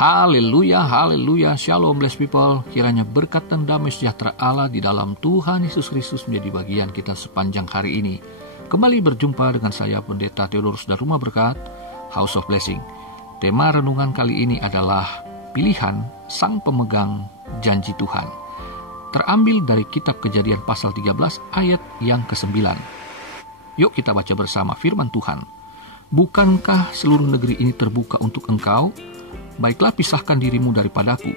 Haleluya, haleluya, shalom blessed people. Kiranya berkat dan damai sejahtera Allah di dalam Tuhan Yesus Kristus menjadi bagian kita sepanjang hari ini. Kembali berjumpa dengan saya Pendeta Theodorus dari Rumah Berkat, House of Blessing. Tema renungan kali ini adalah pilihan sang pemegang janji Tuhan. Terambil dari kitab Kejadian pasal 13 ayat yang ke-9. Yuk kita baca bersama firman Tuhan. Bukankah seluruh negeri ini terbuka untuk engkau? Baiklah, pisahkan dirimu daripadaku.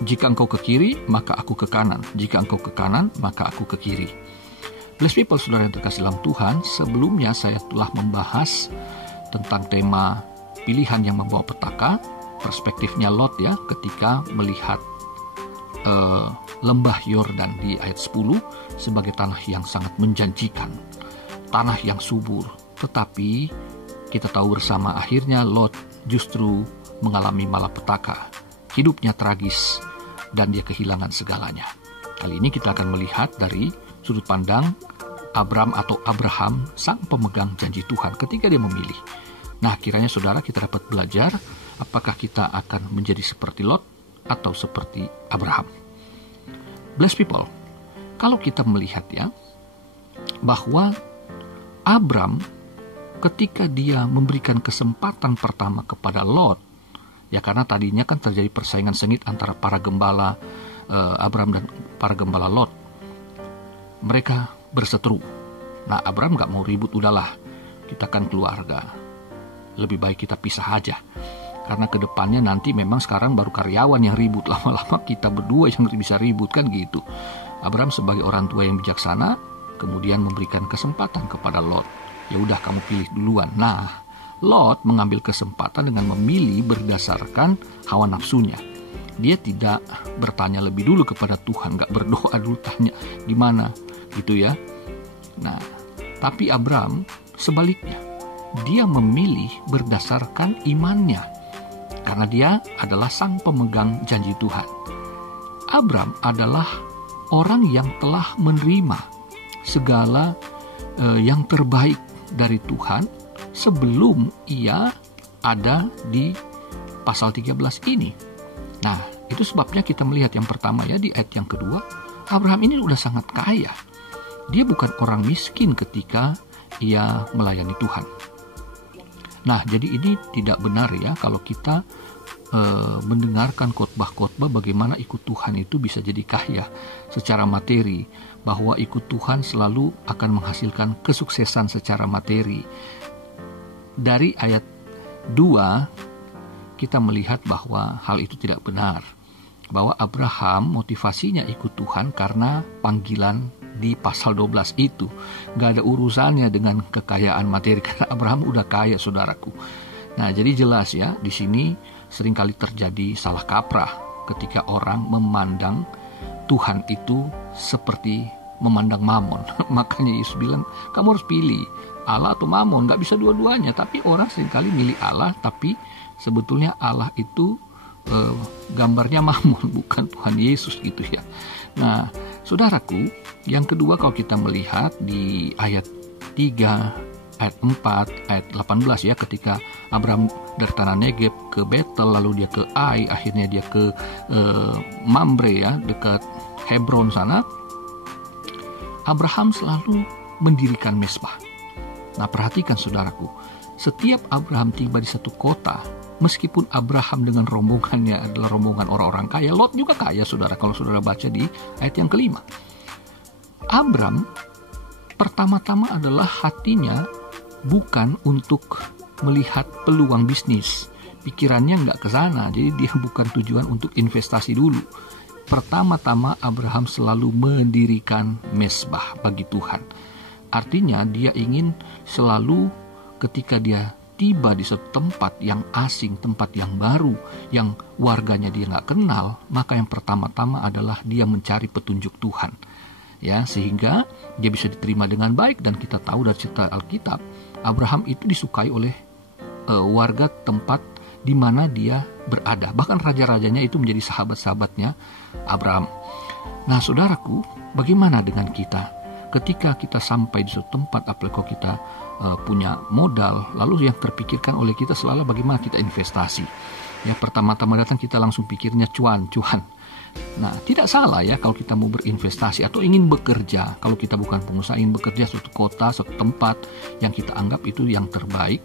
Jika engkau ke kiri, maka aku ke kanan. Jika engkau ke kanan, maka aku ke kiri. Blessed people, saudara yang terkasih dalam Tuhan, sebelumnya saya telah membahas tentang tema pilihan yang membawa petaka, perspektifnya Lot ya, ketika melihat lembah Yordan di ayat 10 sebagai tanah yang sangat menjanjikan, tanah yang subur. Tetapi kita tahu bersama akhirnya Lot justru mengalami malapetaka, hidupnya tragis, dan dia kehilangan segalanya. Kali ini kita akan melihat dari sudut pandang Abram atau Abraham, sang pemegang janji Tuhan ketika dia memilih. Nah, kiranya saudara kita dapat belajar apakah kita akan menjadi seperti Lot atau seperti Abraham. Blessed people, kalau kita melihat ya, bahwa Abram ketika dia memberikan kesempatan pertama kepada Lot, ya karena tadinya kan terjadi persaingan sengit antara para gembala Abram dan para gembala Lot. Mereka berseteru. Nah, Abram gak mau ribut, udahlah, kita kan keluarga, lebih baik kita pisah aja. Karena kedepannya nanti memang sekarang baru karyawan yang ribut, lama-lama kita berdua yang bisa ribut kan gitu. Abram sebagai orang tua yang bijaksana kemudian memberikan kesempatan kepada Lot. Ya udah, kamu pilih duluan. Nah, Lot mengambil kesempatan dengan memilih berdasarkan hawa nafsunya. Dia tidak bertanya lebih dulu kepada Tuhan, gak berdoa dulu, tanya di mana gitu ya. Nah, tapi Abram sebaliknya, dia memilih berdasarkan imannya, karena dia adalah sang pemegang janji Tuhan. Abram adalah orang yang telah menerima segala yang terbaik dari Tuhan sebelum ia ada di pasal 13 ini. Nah, itu sebabnya kita melihat yang pertama ya, di ayat yang kedua, Abraham ini udah sangat kaya. Dia bukan orang miskin ketika ia melayani Tuhan. Nah, jadi ini tidak benar ya kalau kita mendengarkan khotbah-khotbah bagaimana ikut Tuhan itu bisa jadi kaya secara materi, bahwa ikut Tuhan selalu akan menghasilkan kesuksesan secara materi. Dari ayat 2 kita melihat bahwa hal itu tidak benar, bahwa Abraham motivasinya ikut Tuhan karena panggilan di pasal 12 itu gak ada urusannya dengan kekayaan materi, karena Abraham udah kaya, saudaraku. Nah, jadi jelas ya, di sini seringkali terjadi salah kaprah ketika orang memandang Tuhan itu seperti memandang mamon. Makanya Yesus bilang, kamu harus pilih Allah atau mamon, gak bisa dua-duanya. Tapi orang seringkali milih Allah, tapi sebetulnya Allah itu gambarnya mamon, bukan Tuhan Yesus gitu ya. Nah, saudaraku, yang kedua kalau kita melihat di ayat 3, ayat 4, ayat 18 ya, ketika Abraham dari tanah Negeb ke Betel, lalu dia ke Ai, akhirnya dia ke Mamre ya, dekat Hebron sana. Abraham selalu mendirikan mezbah. Nah, perhatikan saudaraku, setiap Abraham tiba di satu kota, meskipun Abraham dengan rombongannya adalah rombongan orang-orang kaya, Lot juga kaya, saudara. Kalau saudara baca di ayat yang kelima, Abram pertama-tama adalah hatinya bukan untuk melihat peluang bisnis. Pikirannya nggak ke sana, jadi dia bukan tujuan untuk investasi dulu. Pertama-tama Abraham selalu mendirikan mezbah bagi Tuhan. Artinya dia ingin selalu ketika dia tiba di suatu tempat yang asing, tempat yang baru, yang warganya dia nggak kenal, maka yang pertama-tama adalah dia mencari petunjuk Tuhan. Ya, sehingga dia bisa diterima dengan baik. Dan kita tahu dari cerita Alkitab, Abraham itu disukai oleh warga tempat di mana dia berada. Bahkan raja-rajanya itu menjadi sahabat-sahabatnya Abraham. Nah, saudaraku, bagaimana dengan kita? ketika kita sampai di suatu tempat, apalagi kalau kita punya modal, lalu yang terpikirkan oleh kita selalu bagaimana kita investasi. Ya, pertama-tama datang kita langsung pikirnya cuan. Nah, tidak salah ya kalau kita mau berinvestasi atau ingin bekerja. Kalau kita bukan pengusaha, ingin bekerja suatu kota, suatu tempat yang kita anggap itu yang terbaik,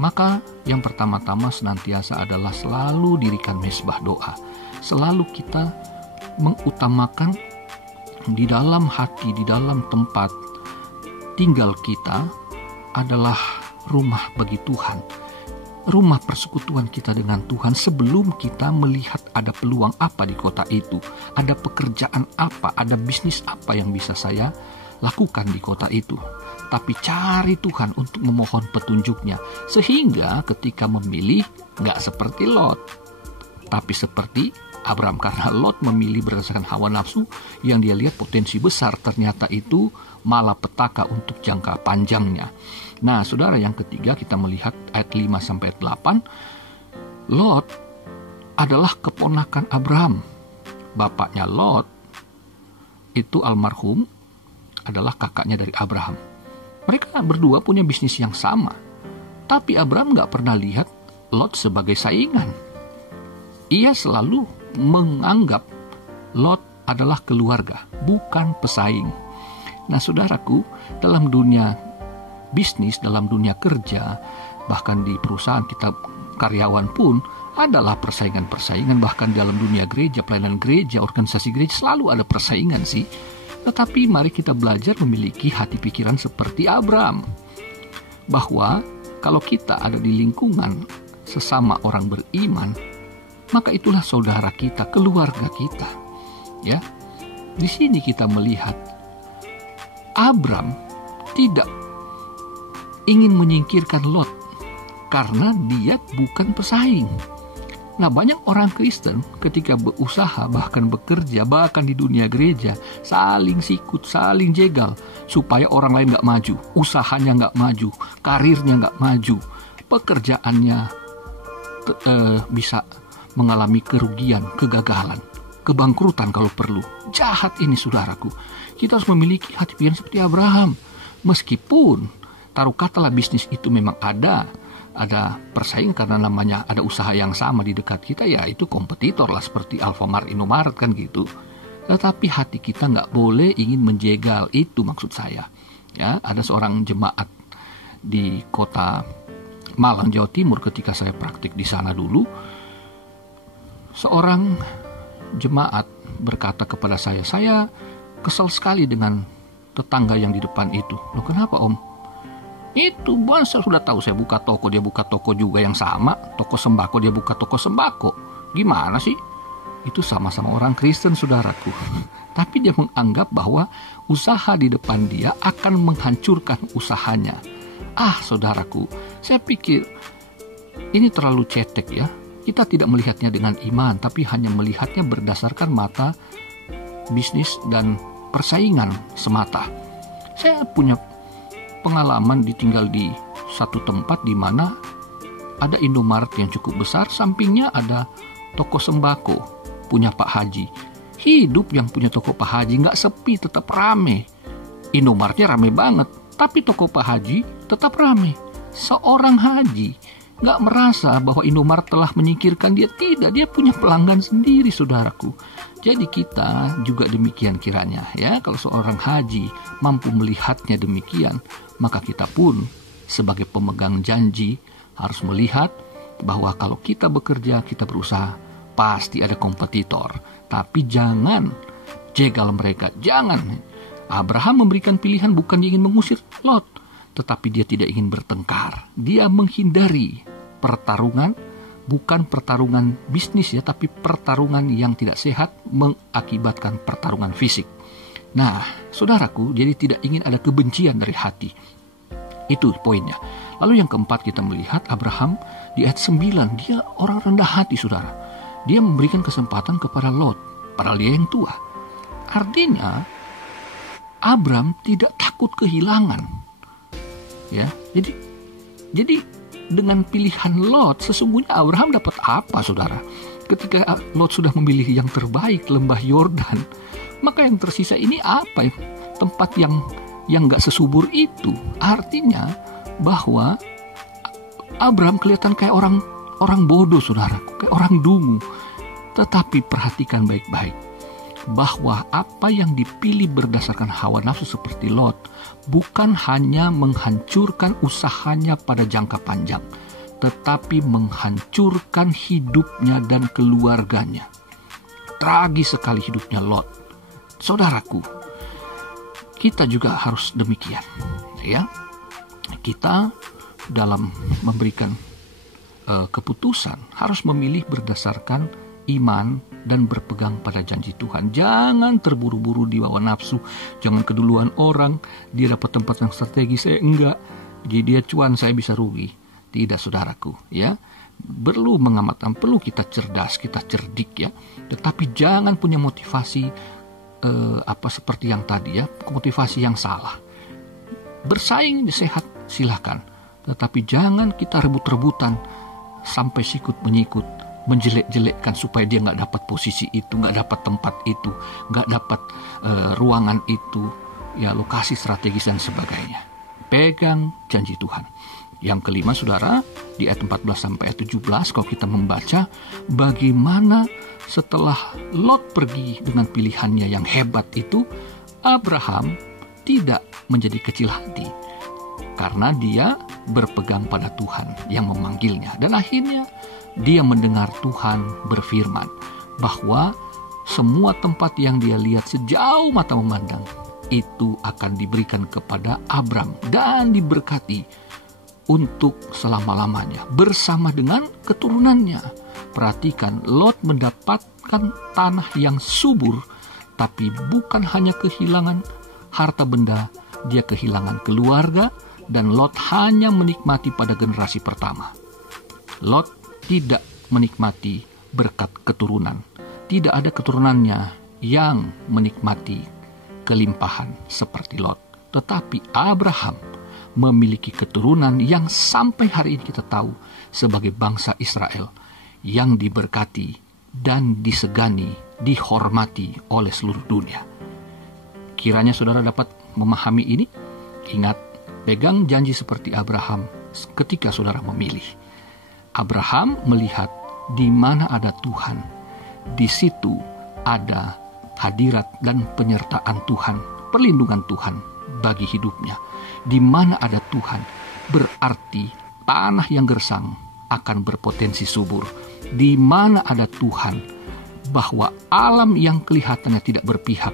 maka yang pertama-tama senantiasa adalah selalu dirikan mezbah doa. Selalu kita mengutamakan di dalam hati, di dalam tempat tinggal kita adalah rumah bagi Tuhan, rumah persekutuan kita dengan Tuhan sebelum kita melihat ada peluang apa di kota itu, ada pekerjaan apa, ada bisnis apa yang bisa saya lakukan di kota itu. Tapi cari Tuhan untuk memohon petunjuknya, sehingga ketika memilih gak seperti Lot, tapi seperti Abram, karena Lot memilih berdasarkan hawa nafsu yang dia lihat potensi besar, ternyata itu malah petaka untuk jangka panjangnya. Nah, saudara, yang ketiga kita melihat ayat 5-8, Lot adalah keponakan Abram. Bapaknya Lot itu almarhum adalah kakaknya dari Abraham. Mereka berdua punya bisnis yang sama, tapi Abram gak pernah lihat Lot sebagai saingan. Ia selalu menganggap Lot adalah keluarga, bukan pesaing. Nah, saudaraku, dalam dunia bisnis, dalam dunia kerja, bahkan di perusahaan kita karyawan pun adalah persaingan-persaingan. Bahkan dalam dunia gereja, pelayanan gereja, organisasi gereja selalu ada persaingan sih. Tetapi mari kita belajar memiliki hati pikiran seperti Abram, bahwa kalau kita ada di lingkungan sesama orang beriman, maka itulah saudara kita, keluarga kita. Ya, di sini kita melihat Abram tidak ingin menyingkirkan Lot karena dia bukan pesaing. Nah, banyak orang Kristen ketika berusaha, bahkan bekerja, bahkan di dunia gereja, saling sikut, saling jegal supaya orang lain gak maju, usahanya gak maju, karirnya gak maju, pekerjaannya bisa mengalami kerugian, kegagalan, kebangkrutan kalau perlu. Jahat ini, saudaraku. Kita harus memiliki hati pikiran seperti Abraham. Meskipun taruh katalah bisnis itu memang ada persaing karena namanya ada usaha yang sama di dekat kita, ya itu kompetitor lah, seperti Alfamart, Indomaret kan gitu. Tetapi hati kita nggak boleh ingin menjegal, itu maksud saya. Ya, ada seorang jemaat di kota Malang, Jawa Timur, ketika saya praktik di sana dulu, seorang jemaat berkata kepada saya kesal sekali dengan tetangga yang di depan itu. Loh, kenapa om? Itu bang, saya sudah tahu, saya buka toko, dia buka toko juga yang sama, toko sembako, dia buka toko sembako. Gimana sih? Itu sama-sama orang Kristen, saudaraku. Tapi dia menganggap bahwa usaha di depan dia akan menghancurkan usahanya. Saudaraku, saya pikir ini terlalu cetek ya. Kita tidak melihatnya dengan iman, tapi hanya melihatnya berdasarkan mata bisnis dan persaingan semata. Saya punya pengalaman ditinggal di satu tempat di mana ada Indomaret yang cukup besar, sampingnya ada toko sembako punya Pak Haji. Hidup yang punya toko Pak Haji nggak sepi, tetap rame. Indomaretnya rame banget, tapi toko Pak Haji tetap rame. Seorang haji nggak merasa bahwa Indomaret telah menyingkirkan dia. Tidak, dia punya pelanggan sendiri, saudaraku. Jadi kita juga demikian kiranya ya. Kalau seorang haji mampu melihatnya demikian, maka kita pun sebagai pemegang janji harus melihat bahwa kalau kita bekerja, kita berusaha, pasti ada kompetitor. Tapi jangan jegal mereka, jangan. Abraham memberikan pilihan, bukan dia ingin mengusir Lot, tetapi dia tidak ingin bertengkar. Dia menghindari pertarungan, bukan pertarungan bisnis ya, tapi pertarungan yang tidak sehat mengakibatkan pertarungan fisik. Nah, saudaraku, jadi tidak ingin ada kebencian dari hati. Itu poinnya. Lalu yang keempat kita melihat Abraham di ayat 9, dia orang rendah hati, saudara. Dia memberikan kesempatan kepada Lot, padahal dia yang tua. Artinya Abram tidak takut kehilangan. Ya, jadi dengan pilihan Lot, sesungguhnya Abraham dapat apa, saudara? Ketika Lot sudah memilih yang terbaik, lembah Yordan, maka yang tersisa ini apa? tempat yang gak sesubur itu. Artinya bahwa Abraham kelihatan kayak orang bodoh, saudara, kayak orang dungu. Tetapi perhatikan baik-baik bahwa apa yang dipilih berdasarkan hawa nafsu seperti Lot bukan hanya menghancurkan usahanya pada jangka panjang, tetapi menghancurkan hidupnya dan keluarganya. Tragis sekali hidupnya Lot. Saudaraku, kita juga harus demikian, ya. Kita dalam memberikan keputusan harus memilih berdasarkan iman dan berpegang pada janji Tuhan. Jangan terburu-buru dibawa nafsu, jangan keduluan orang, dia dapat tempat yang strategis, saya enggak, dia cuan, saya bisa rugi. Tidak, saudaraku, ya. Perlu mengamatkan, perlu kita cerdas, kita cerdik, ya. Tetapi jangan punya motivasi seperti yang tadi, ya, motivasi yang salah. Bersaing sehat, silakan, tetapi jangan kita rebut-rebutan sampai sikut menyikut, menjelek-jelekkan supaya dia nggak dapat posisi itu, nggak dapat tempat itu, nggak dapat ruangan itu, ya, lokasi strategis dan sebagainya. Pegang janji Tuhan. Yang kelima, saudara, di ayat 14 sampai ayat 17, kalau kita membaca bagaimana setelah Lot pergi dengan pilihannya yang hebat itu, Abraham tidak menjadi kecil hati karena dia berpegang pada Tuhan yang memanggilnya. Dan akhirnya dia mendengar Tuhan berfirman bahwa semua tempat yang dia lihat sejauh mata memandang itu akan diberikan kepada Abram dan diberkati untuk selama-lamanya bersama dengan keturunannya. Perhatikan, Lot mendapatkan tanah yang subur, tapi bukan hanya kehilangan harta benda, dia kehilangan keluarga, dan Lot hanya menikmati pada generasi pertama. Lot tidak menikmati berkat keturunan. Tidak ada keturunannya yang menikmati kelimpahan seperti Lot. Tetapi Abraham memiliki keturunan yang sampai hari ini kita tahu sebagai bangsa Israel yang diberkati dan disegani, dihormati oleh seluruh dunia. Kiranya saudara dapat memahami ini. Ingat, pegang janji seperti Abraham ketika saudara memilih. Abraham melihat di mana ada Tuhan, di situ ada hadirat dan penyertaan Tuhan, perlindungan Tuhan bagi hidupnya. Di mana ada Tuhan, berarti tanah yang gersang akan berpotensi subur. Di mana ada Tuhan, bahwa alam yang kelihatannya tidak berpihak,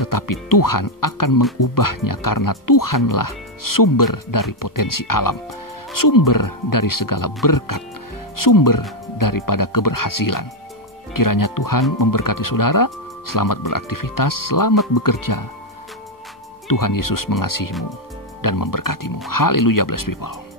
tetapi Tuhan akan mengubahnya karena Tuhanlah sumber dari potensi alam, sumber dari segala berkat, sumber daripada keberhasilan. Kiranya Tuhan memberkati saudara. Selamat beraktivitas, selamat bekerja. Tuhan Yesus mengasihimu dan memberkatimu. Haleluya, blessed people.